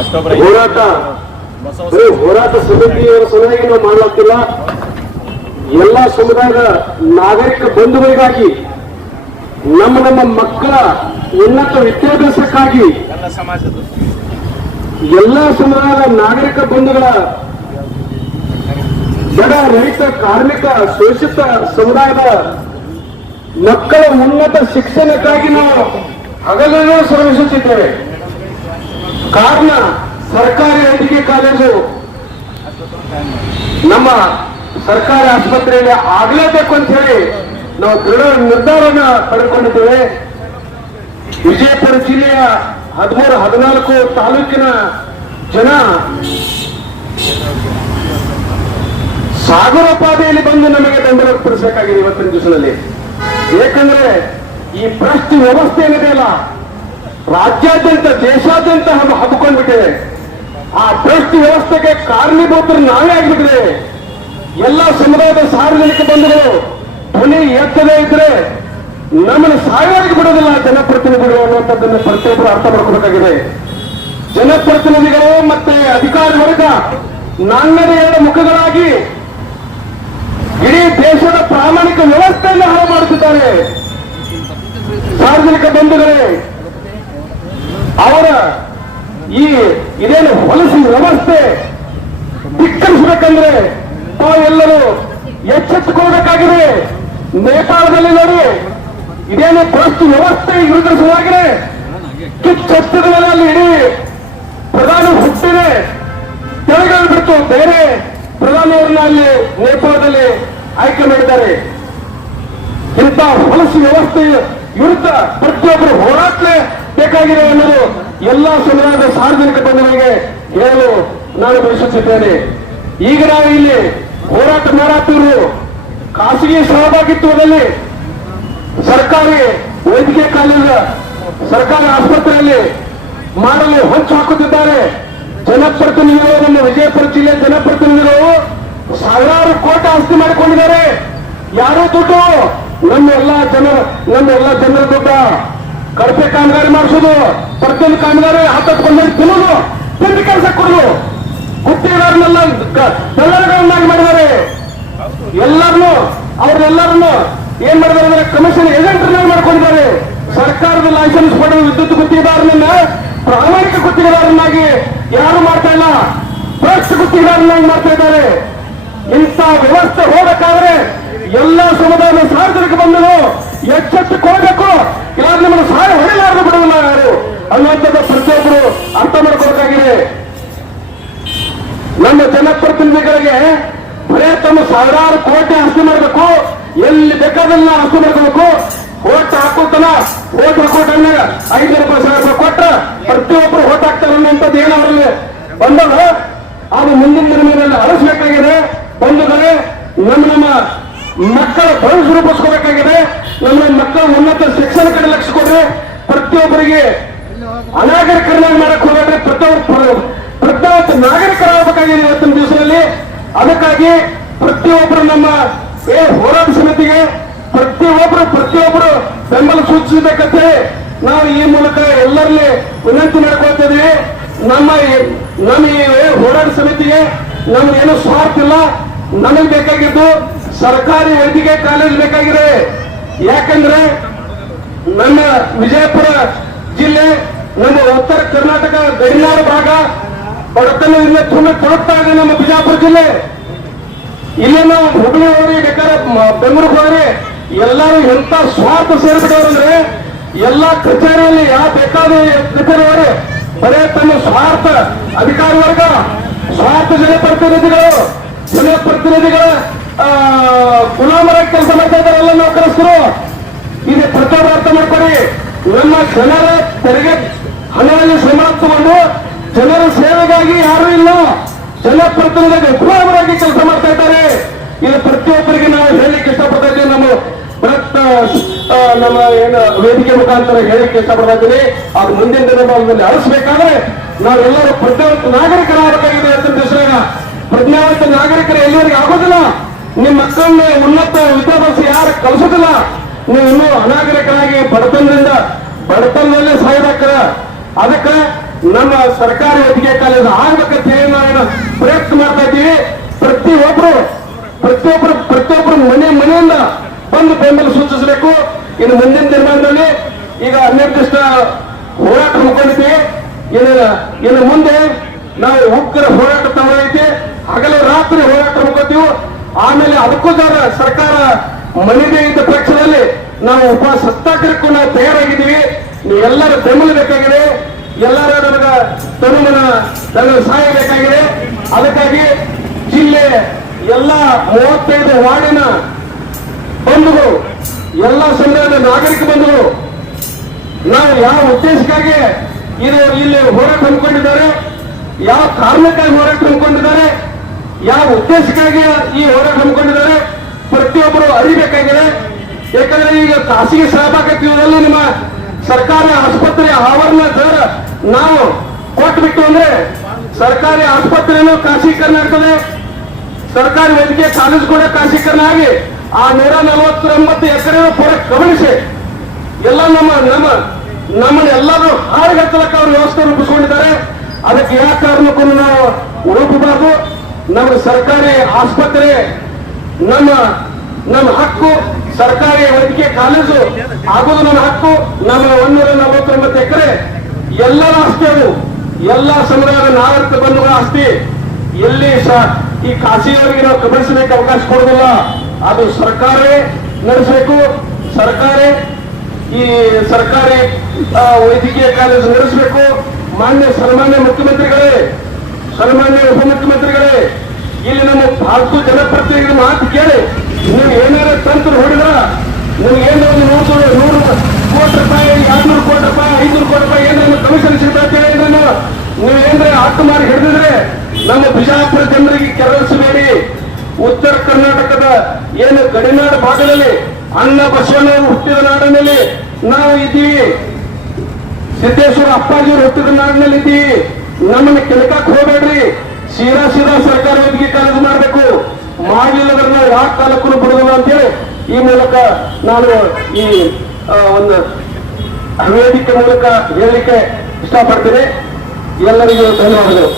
October ಹೋರಾಟ. ಬರೀ ಹೋರಾಟ ಸಮಿತಿಯವರ ಸಲುವಾಗಿ ನಾವು ಮಾಡಲಾಗ್ತಿಲ್ಲ. ಎಲ್ಲ ಸಮುದಾಯದ ನಾಗರಿಕ ಬಂಧುಗಳಿಗಾಗಿ ನಮ್ಮ ನಮ್ಮ ಮಕ್ಕಳ ಉನ್ನತ ವಿದ್ಯಾಭ್ಯಾಸಕ್ಕಾಗಿ ಎಲ್ಲ ಸಮಾಜದ ಎಲ್ಲ ಸಮುದಾಯದ ನಾಗರಿಕ ಬಂಧುಗಳ ಬಡ ರೈತ ಕಾರ್ಮಿಕ ಶೋಷಿತ ಸಮುದಾಯದ ಮಕ್ಕಳ ಉನ್ನತ ಶಿಕ್ಷಣಕ್ಕಾಗಿ ನಾವು ಹಗಲನ್ನು ಶ್ರಮಿಸುತ್ತಿದ್ದೇವೆ. ಕಾರಣ ಸರ್ಕಾರಿ ವೈದ್ಯಕೀಯ ಕಾಲೇಜು. ನಮ್ಮ ಸರ್ಕಾರಿ ಆಸ್ಪತ್ರೆಯಲ್ಲಿ ಆಗಲೇಬೇಕು ಅಂತ ಹೇಳಿ ನಾವು ದೃಢ ನಿರ್ಧಾರನ ಪಡೆದುಕೊಂಡಿದ್ದೇವೆ ವಿಜಯಪುರ ಜಿಲ್ಲೆಯ ಹದಿಮೂರು, ಹದಿನಾಲ್ಕು ತಾಲೂಕಿನ ಜನ ಸಾಗರೋಪಾದಿಯಲ್ಲಿ ಬಂದು ನಮಗೆ ಬೆಂಬಲ ವ್ಯಕ್ತಪಡಿಸಬೇಕಾಗಿದೆ ಇವತ್ತಿನ ದಿವಸದಲ್ಲಿ. ಏಕೆಂದ್ರೆ ಈ ಭ್ರಷ್ಟ ವ್ಯವಸ್ಥೆ ಏನಿದೆಯಲ್ಲ ರಾಜ್ಯಾದ್ಯಂತ, ದೇಶಾದ್ಯಂತ ಹಬ್ಬ ಹಬ್ಬಿಕೊಂಡ್ಬಿಟ್ಟಿದೆ ಆ ಭ್ರಷ್ಟ ವ್ಯವಸ್ಥೆಗೆ ಕಾರಣೀಭೂತರು ನಾವೇ ಆಗಿಬಿಟ್ಟಿದೆ ಎಲ್ಲ ಸಮುದಾಯದ ಸಾರ್ವಜನಿಕ ಬಂಧುಗಳು ಧ್ವನಿ ಎತ್ತದೇ ಇದ್ರೆ ನಮ್ಮನ್ನು ಸಾಯವಾಗಿ ಬಿಡೋದಿಲ್ಲ ಜನಪ್ರತಿನಿಧಿಗಳು ಅನ್ನುವಂಥದ್ದನ್ನು ಪ್ರತಿಯೊಬ್ಬರು ಅರ್ಥ ಮಾಡ್ಕೋಬೇಕಾಗಿದೆ ಜನಪ್ರತಿನಿಧಿಗಳು ಮತ್ತೆ ಅಧಿಕಾರಿ ವರ್ಗ ನಾಣ್ಯದ ಎರಡು ಮುಖಗಳಾಗಿ ಇಡೀ ದೇಶದ ಪ್ರಾಮಾಣಿಕ ವ್ಯವಸ್ಥೆಯನ್ನು ಹಾಳು ಮಾಡುತ್ತಿದ್ದಾರೆ ಸಾರ್ವಜನಿಕ ಬಂಧುಗಳೇ ಅವರ ಈ ಇದೇನು ಹೊಲಸಿ ವ್ಯವಸ್ಥೆ ಧಿಕ್ಕರಿಸಬೇಕಂದ್ರೆ ತಾವೆಲ್ಲರೂ ಎಚ್ಚೆತ್ತುಕೊಳ್ಬೇಕಾಗಿದೆ ನೇಪಾಳದಲ್ಲಿ ನೋಡಿ, ಇದೇನು ಪ್ರಸ್ತು ವ್ಯವಸ್ಥೆ ವಿರುದ್ಧ ಸಲುವಾಗಿದೆ ಕಿಚ್ಚೆತ್ತದ ಮೇಲೆ ಅಲ್ಲಿ ಇಡೀ ಪ್ರಧಾನಿ ಹುಟ್ಟಿದೆ. ಕೆಳಗಡೆ ಬಿಟ್ಟು ಬೇರೆ ಪ್ರಧಾನಿಯವರನ್ನ ಅಲ್ಲಿ ನೇಪಾಳದಲ್ಲಿ ಆಯ್ಕೆ ಮಾಡಿದ್ದಾರೆ. ಇಂಥ ಹೊಲಸು ವ್ಯವಸ್ಥೆ ವಿರುದ್ಧ ಪ್ರತಿಯೊಬ್ಬರು ಹೋರಾಟಲೇ ಬೇಕಾಗಿದೆ ಅನ್ನೋದು ಎಲ್ಲ ಸಮುದಾಯದ ಸಾರ್ವಜನಿಕ ಬಂಧುಗಳಿಗೆ ಹೇಳಲು ನಾನು ಬಯಸುತ್ತಿದ್ದೇನೆ. ಈಗ ನಾವು ಇಲ್ಲಿ ಹೋರಾಟ ಮಾಡುತ್ತಿರುವ ಖಾಸಗಿ ಸಹಭಾಗಿತ್ವದಲ್ಲಿ ಸರ್ಕಾರಿ ವೈದ್ಯಕೀಯ ಕಾಲೇಜ ಸರ್ಕಾರಿ ಆಸ್ಪತ್ರೆಯಲ್ಲಿ ಮಾಡಲು ಹೊಂಚು ಹಾಕುತ್ತಿದ್ದಾರೆ. ಜನಪ್ರತಿನಿಧಿಗಳು ನಮ್ಮ ವಿಜಯಪುರ ಜಿಲ್ಲೆ ಜನಪ್ರತಿನಿಧಿಗಳು ಸಾವಿರಾರು ಕೋಟಿ ಆಸ್ತಿ ಮಾಡಿಕೊಂಡಿದ್ದಾರೆ. ಯಾರೋ ದುಡ್ಡು? ನಮ್ಮ ಎಲ್ಲ ಜನರ ನಮ್ಮ ಎಲ್ಲ ಜನರ ದುಡ್ಡ. ಕಳಪೆ ಕಾಮಗಾರಿ ಮಾಡಿಸೋದು ಪ್ರತಿಯೊಂದು ಕಾಮಗಾರಿ ಹತ್ತತ್ತು ಬಂದಲ್ಲಿ ತಿನ್ನೋದು ತಿಂದು ಕೆಲಸ ಕೊಡೋದು. ಗುತ್ತಿಗೆದಾರನ್ನೆಲ್ಲ ದಲ್ಲಾಳಿಗಳನ್ನಾಗಿ ಮಾಡಿದ್ದಾರೆ. ಎಲ್ಲರನ್ನು, ಅವ್ರನ್ನೆಲ್ಲರನ್ನು ಏನ್ ಮಾಡಿದ್ದಾರೆ ಅಂದ್ರೆ ಕಮಿಷನ್ ಏಜೆಂಟ್ರನ್ನಾಗಿ ಮಾಡ್ಕೊಂಡಿದ್ದಾರೆ. ಸರ್ಕಾರದ ಲೈಸೆನ್ಸ್ ಪಡೆದ ವಿದ್ಯುತ್ ಗುತ್ತಿಗೆದಾರನನ್ನ, ಪ್ರಾಮಾಣಿಕ ಗುತ್ತಿಗೆದಾರನಾಗಿ ಯಾರು ಮಾಡ್ತಾ ಇಲ್ಲ? ಭ್ರಷ್ಟ ಗುತ್ತಿಗೆದಾರನಾಗಿ ಮಾಡ್ತಾ ಇದ್ದಾರೆ. ಇಂಥ ವ್ಯವಸ್ಥೆ ಹೋಗಬೇಕಾದ್ರೆ ಎಲ್ಲ ಸಮುದಾಯದ ಸಾರ್ವಜನಿಕ ಎಚ್ಚೆತ್ತು ಎಚ್ಚೆತ್ತುಕೊಳ್ಬೇಕು ಜನಪ್ರತಿನಿಧಿಗಳಿಗೆ ಬರೇ ತಮ್ಮ ಸಾವಿರಾರು ಕೋಟಿ ಹಸು ಮಾಡಬೇಕು. ಎಲ್ಲಿ ಬೇಕಾದಲ್ಲ ಹಸು ಮಾಡ್ಕೋಬೇಕು. ಓಟ್ ಹಾಕೋತನ ಓಟ್ ಹಾಕೋಟನ್ನ ಐದು ರೂಪಾಯಿ ಸಾವಿರ ರೂಪಾಯಿ ಕೊಟ್ಟ ಪ್ರತಿಯೊಬ್ಬರು ಓಟ್ ಹಾಕ್ತಾರೆ ಅನ್ನುವಂಥದ್ದು ಏನು ಅವರಲ್ಲಿ? ಬಂದಾಗ ಅದು ಮುಂದಿನ ದಿನಗಳಲ್ಲಿ ಅಳಿಸ್ಬೇಕಾಗಿದೆ ಬಂಧುಗಳೇ ನಮ್ಮ ನಮ್ಮ ಮಕ್ಕಳ ಭವಿಷ್ಯ ರೂಪಿಸ್ಕೋಬೇಕಾಗಿದೆ. ನಮ್ಮ ನಮ್ಮ ಮಕ್ಕಳ ಉನ್ನತ ಶಿಕ್ಷಣ ಕಡೆ ಲಕ್ಷ ಕೊಡ್ರಿ ಪ್ರತಿಯೊಬ್ಬರಿಗೆ ಅನಾಗರಿಕರನ್ನಾಗಿ ಮಾಡಕ್ ಹೋಗ್ರಿ ಪ್ರತಿಯೊಬ್ಬರು ಪ್ರತಿಯೊಬ್ಬ ದಿವಸದಲ್ಲಿ ಅದಕ್ಕಾಗಿ ಪ್ರತಿಯೊಬ್ಬರು ನಮ್ಮ ಏ ಹೋರಾಟ ಸಮಿತಿಗೆ ಪ್ರತಿಯೊಬ್ಬರು ಪ್ರತಿಯೊಬ್ಬರು ಬೆಂಬಲ ಸೂಚಿಸಬೇಕಂತೆ ನಾವು ಈ ಮೂಲಕ ಎಲ್ಲರಲ್ಲಿ ವಿನಂತಿ ಮಾಡ್ಕೊಳ್ತಾ ಇದೀವಿ ನಮ್ಮ ಈ- ನಮ್ಮ ಈ ಹೋರಾಟ ಸಮಿತಿಗೆ ನಮ್ಗೇನು ಸ್ವಾರ್ಥ ಇಲ್ಲ. ನಮಗೆ ಬೇಕಾಗಿದ್ದು ಸರ್ಕಾರಿ ವೈದ್ಯಕೀಯ ಕಾಲೇಜ್ ಬೇಕಾಗಿದೆ. ಯಾಕಂದ್ರೆ ನಮ್ಮ ವಿಜಯಪುರ ಜಿಲ್ಲೆ, ನಮ್ಮ ಉತ್ತರ ಕರ್ನಾಟಕ ಗಡಿನಾಡು ಭಾಗ ಬಡತನದಿಂದ ತುಂಬಿ ಕೊಡುತ್ತಾ ಇದೆ ನಮ್ಮ ಬಿಜಾಪುರ ಜಿಲ್ಲೆ. ಇಲ್ಲಿ ನಾವು ಹುಬ್ಳಿ ಹೋಗ್ರಿ, ಬೇಕಾದ್ರೆ ಬೆಂಗಳೂರಿಗೆ ಹೋಗ್ರಿ. ಎಲ್ಲರೂ ಎಂತ ಸ್ವಾರ್ಥ ಸೇರ್ಬಿಟ್ಟವ್ರಂದ್ರೆ ಎಲ್ಲಾ ಕಚೇರಿಯಲ್ಲಿ ಯಾವ ಬೇಕಾದ ಕಚೇರಿ ಬರೇ ತಮ್ಮ ಸ್ವಾರ್ಥ ಅಧಿಕಾರಿ ವರ್ಗ, ಸ್ವಾರ್ಥ ಜನಪ್ರತಿನಿಧಿಗಳು ಜನಪ್ರತಿನಿಧಿಗಳ ಗುಲಾಮರ ಕೆಲಸ ಮಾಡ್ತಾ ಇದ್ದಾರೆ, ಎಲ್ಲ ನೌಕರಸ್ಥರು. ಇದು ಪ್ರಚಾರ ಅರ್ಥ ಮಾಡ್ಕೊಳ್ಳಿ ನಮ್ಮ ಜನರ ತೆರಿಗೆ ಹಣದಲ್ಲಿ ಶ್ರಮ ತಗೊಂಡು ಜನರ ಸೇವೆಗಾಗಿ ಯಾರು ಇಲ್ಲ. ಜನಪ್ರತಿನಿಧಿಗೆ ಗುಲಾಮರಾಗಿ ಕೆಲಸ ಮಾಡ್ತಾ ಇದ್ದಾರೆ. ಇಲ್ಲಿ ಪ್ರತಿಯೊಬ್ಬರಿಗೆ ನಾವು ಹೇಳಲಿಕ್ಕೆ ಇಷ್ಟಪಡ್ತಾ ನಮ್ಮ ಬೃಹತ್ ನಮ್ಮ ಏನು ವೇದಿಕೆ ಮುಖಾಂತರ ಹೇಳಲಿಕ್ಕೆ ಇಷ್ಟಪಡ್ತಾ ಇದ್ದೀನಿ. ಅದು ಮುಂದಿನ ದಿನಗಳಲ್ಲಿ ಅಳಿಸ್ಬೇಕಾದ್ರೆ ನಾವೆಲ್ಲರೂ ಪ್ರಜ್ಞಾವಂತ ನಾಗರಿಕರಾಗಬೇಕಾಗಿದೆ ಅಂತ ದಿವಸ ಪ್ರಜ್ಞಾವಂತ ನಾಗರಿಕರು ಎಲ್ಲರಿಗೆ ಆಗೋದಿಲ್ಲ. ನಿಮ್ಮ ಮಕ್ಕಳನ್ನ ಉನ್ನತ ವಿದ್ಯಾಭ್ಯಾಸ ಯಾರು ಕಲಿಸೋದಿಲ್ಲ. ನೀವು ಇನ್ನೂ ಅನಾಗರಿಕರಾಗಿ ಬಡತನದಿಂದ ಬಡತನದಲ್ಲೇ ಸಾಯ್ಬೇಕಾರ ಅದಕ್ಕೆ ನಮ್ಮ ಸರ್ಕಾರಿ ವೈದ್ಯಕೀಯ ಕಾಲೇಜ್ ಆಗ್ಬೇಕಂತ ಹೇಳಿ ನಾವೇನು ಪ್ರಯತ್ನ ಮಾಡ್ತಾ ಇದ್ದೀವಿ ಪ್ರತಿಯೊಬ್ರು ಪ್ರತಿಯೊಬ್ರು ಪ್ರತಿಯೊಬ್ರು ಮನೆ ಮನೆಯಿಂದ ಬಂದು ಬೆಂಬಲ ಸೂಚಿಸಬೇಕು. ಇನ್ನು ಮುಂದಿನ ದಿನಮಾನದಲ್ಲಿ ಈಗ ಅನಿರ್ದಿಷ್ಟ ಹೋರಾಟ ಹಮ್ಮಿಕೊಂಡಿದ್ದೀವಿ ಇನ್ನು ಇನ್ನು ಮುಂದೆ ನಾವು ಉಗ್ರ ಹೋರಾಟ ತಗೊಳ್ಳೈತಿ ಹಗಲು ರಾತ್ರಿ ಹೋರಾಟ ಹಮ್ಮಿಕೊತೀವಿ ಆಮೇಲೆ ಅದಕ್ಕೂ ಸರ್ಕಾರ ಮನೆಗೆ ಇದ್ದ ಪಕ್ಷದಲ್ಲಿ ನಾವು ಉಪ ಸತ್ತಾಕ್ರಕ್ಕೂ ನಾವು ತಯಾರಾಗಿದ್ದೀವಿ. ನೀವೆಲ್ಲರ ಬೆಂಬಲ ಬೇಕಾಗಿದೆ. ಎಲ್ಲರ ನನಗ ತನುಮನ ನನಗೆ ಸಹಾಯ ಬೇಕಾಗಿದೆ. ಅದಕ್ಕಾಗಿ ಜಿಲ್ಲೆ ಎಲ್ಲ ಮೂವತ್ತೈದು ವಾರ್ಡಿನ ಬಂಧುಗಳು, ಎಲ್ಲ ಸಮುದಾಯದ ನಾಗರಿಕ ಬಂಧುಗಳು, ನಾವು ಯಾವ ಉದ್ದೇಶಕ್ಕಾಗಿ ಇದು ಇಲ್ಲಿ ಹೋರಾಟ ಹಮ್ಮಿಕೊಂಡಿದ್ದಾರೆ, ಯಾವ ಕಾರಣಕ್ಕಾಗಿ ಹೋರಾಟ ಹಮ್ಮಿಕೊಂಡಿದ್ದಾರೆ, ಯಾವ ಉದ್ದೇಶಕ್ಕಾಗಿ ಈ ಹೋರಾಟ ಹಮ್ಮಿಕೊಂಡಿದ್ದಾರೆ, ಪ್ರತಿಯೊಬ್ಬರು ಅರಿಬೇಕಾಗಿದೆ. ಯಾಕಂದ್ರೆ ಈಗ ಖಾಸಗಿ ಸಹಭಾಗಿತ್ವದಲ್ಲಿ ನಿಮ್ಮ ಸರ್ಕಾರಿ ಆಸ್ಪತ್ರೆ ಆವರಣ ದರ ನಾವು ಕೊಟ್ಬಿಟ್ಟು ಅಂದ್ರೆ ಸರ್ಕಾರಿ ಆಸ್ಪತ್ರೆಯನ್ನು ಖಾಸೀಕರಣ ಆಗ್ತದೆ. ಸರ್ಕಾರಿ ವೈದ್ಯಕೀಯ ಕಾಲೇಜು ಕೂಡ ಖಾಸೀಕರಣ ಆಗಿ ಆ ನೂರ ನಲವತ್ತೊಂಬತ್ತು ಎಕರೆ ಪೂರ ಗಮನಿಸಿ ಎಲ್ಲ ನಮ್ಮ ನಮ್ಮ ನಮ್ಮನ್ನ ಎಲ್ಲರೂ ಹಾಳುಗತ್ತಲಕ್ಕೆ ಅವರು ವ್ಯವಸ್ಥೆ ರೂಪಿಸಿಕೊಂಡಿದ್ದಾರೆ. ಅದಕ್ಕೆ ಯಾವ ಕಾರಣಕ್ಕೂ ನಾವು ರೂಪಬಾರದು. ನಮ್ಮ ಸರ್ಕಾರಿ ಆಸ್ಪತ್ರೆ ನಮ್ಮ ನಮ್ಮ ಹಕ್ಕು ಸರ್ಕಾರಿ ವೈದ್ಯಕೀಯ ಕಾಲೇಜು ಆಗೋದು ನಮ್ಮ ಹಕ್ಕು ನಮ್ಮ ಒಂದೂರ ನಲವತ್ತೊಂಬತ್ತು ಎಕರೆ ಎಲ್ಲ ಅದು ಎಲ್ಲ ಸಮುದಾಯದ ನಾಗರಿಕ ಬಂಧುಗಳ ಆಸ್ತಿ. ಎಲ್ಲಿ ಈ ಖಾಸಗಿಯವರಿಗೆ ನಾವು ಗಮನಿಸಲಿಕ್ಕೆ ಅವಕಾಶ ಕೊಡುವುದಿಲ್ಲ. ಅದು ಸರ್ಕಾರವೇ ನಡೆಸಬೇಕು. ಸರ್ಕಾರೇ ಈ ಸರ್ಕಾರಿ ವೈದ್ಯಕೀಯ ಕಾಲೇಜು ನಡೆಸಬೇಕು. ಮಾನ್ಯ ಸನ್ಮಾನ್ಯ ಮುಖ್ಯಮಂತ್ರಿಗಳೇ, ಸನ್ಮಾನ್ಯ ಉಪಮುಖ್ಯಮಂತ್ರಿಗಳೇ, ಇಲ್ಲಿ ನಮ್ಮ ಫಾಲ್ತು ಜನಪ್ರತಿನಿಧಿಗಳ ಮಾತು ಕೇಳಿ. ನೀವು ಏನಾರ ಏನೋ ಒಂದು ನೂರು ಕೋಟಿ ರೂಪಾಯಿ ಎರಡ್ನೂರು ಕೋಟಿ ರೂಪಾಯಿ, ಐನೂರು ಕೋಟಿ ರೂಪಾಯಿ ಏನೇನು ಕಮಿಷನ್ ಸಿಗ್ತದೆ ಹೇಳಿ ನೀವು ನೀವು ಏನ್ರೆ ಹತ್ತು ಮಾರಿ ಹಿಡಿದಿದ್ರೆ ನಮ್ಮ ಬಿಜಾಪುರ ಜನರಿಗೆ ಕೆರಳಿಸಬೇಡಿ. ಉತ್ತರ ಕರ್ನಾಟಕದ ಏನು ಗಡಿನಾಡು ಭಾಗದಲ್ಲಿ ಅನ್ನ ಬಸವಣ್ಣವರು ಹುಟ್ಟಿದ ನಾಡಿನಲ್ಲಿ ನಾವು ಇದ್ದೀವಿ. ಸಿದ್ದೇಶ್ವರ ಅಪ್ಪಾಜಿಯವರು ಹುಟ್ಟಿದ ನಾಡಿನಲ್ಲಿ ಇದ್ದೀವಿ. ನಮ್ಮನ್ನ ಕೆಲಕಕ್ಕೆ ಹೋಗಬೇಡ್ರಿ. ಸೀರಾ ಸೀರಾ ಸರ್ಕಾರ ವೈದ್ಯಕೀಯ ಕಾಲೇಜು ಮಾಡಬೇಕು. ಮಾಡಲಿಲ್ಲದ್ರೆ ಯಾಕೆ ಕಾಲಕ್ಕೂ ಬಿಡುದಿಲ್ಲ ಅಂತೇಳಿ ಈ ಮೂಲಕ ನಾನು ಈ ಒಂದು ವೇದಿಕೆ ಮೂಲಕ ಹೇಳಲಿಕ್ಕೆ ಇಷ್ಟಪಡ್ತೀನಿ. ಎಲ್ಲರಿಗೂ ಧನ್ಯವಾದಗಳು.